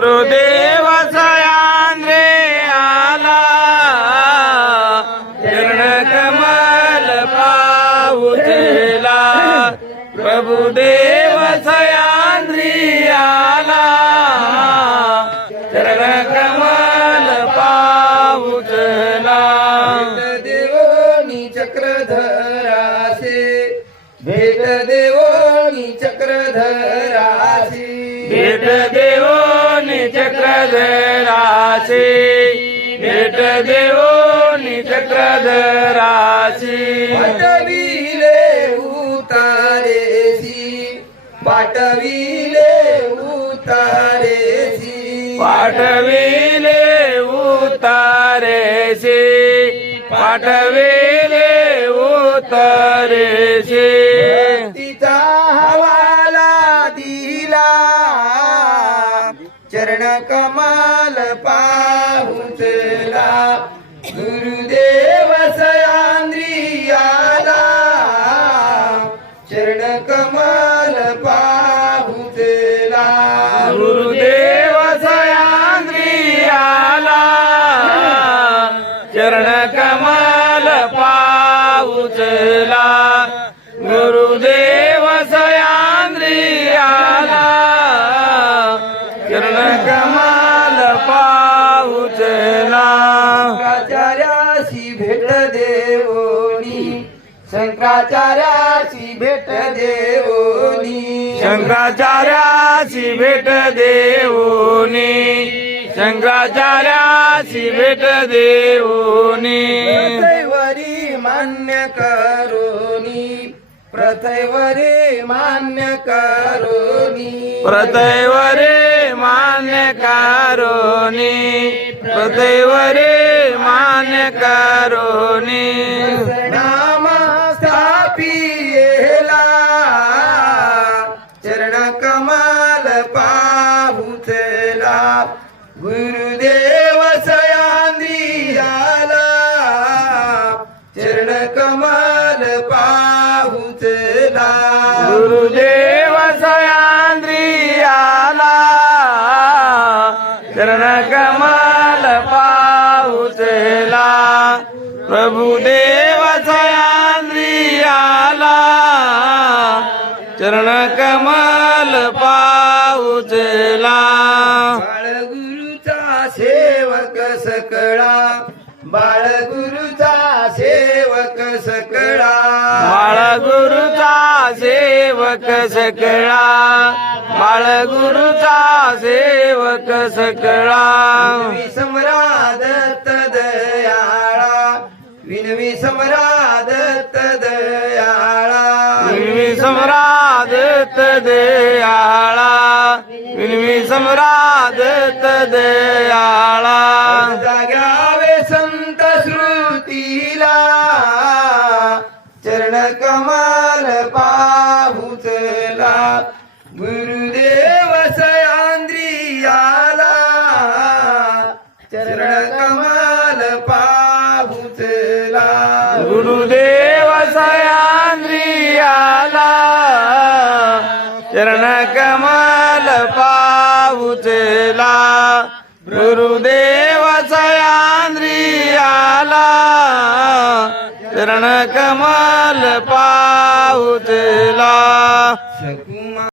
गुरुदेव सयांद्रे आला। चरण कमल पाऊला प्रभुदेव सयांद्री आला। चरण कमल पाऊचला देवोनी चक्रधरासे भेट देवोनी चक्रधरासे चक्रधराशी भेट देवोनी चक्रधराशी पाठविले उतारेसी पाठविले उतारेसी. पाठविले उतारेशी पाठविले उतारेशी चरण कमाल पाहुचला गुरुदेव सयांद्रियाला आला. चरण कमाल पाहुचला गुरुदेव सयांद्रियाला आला. चरण कमाल पाहुचला देवोनी. शंकराचार्याशी भेट देवोनी. शंकराचार्याची भेट देऊनी शंकराचार्याची भेट देऊनी प्रथैवरी मान्य करोनी. प्रथैवरी मान्य करोनी. प्रतैवरे मान्य कारोनी. प्रतैवरे मान्य कारोनी. पाहुचला. गुरुदेव सयांद्री आला. चरण कमल पाहुचला. गुरुदेव सयांद्री आला. चरण कमल पाऊचला प्रभुदेव सयांद्री आला. चरण कमल पाऊचला बाळगुरुचा सेवक सकळा. बाळगुरुचा सेवक सकळा. बाळ गुरुचा सेवक सकळा. बाळ गुरुचा सेवक सकळा. सम्राट दयाळा विनवी सम्राट दयाळा विनवी सम्राट दयाळा गुरुदेव सयांद्री आला. चरण कमाल पाहुचला. गुरुदेव सयांद्री आला. चरण कमल पाऊचला गुरुदेव सयांद्री आला. चरण कमल पाऊचला सकून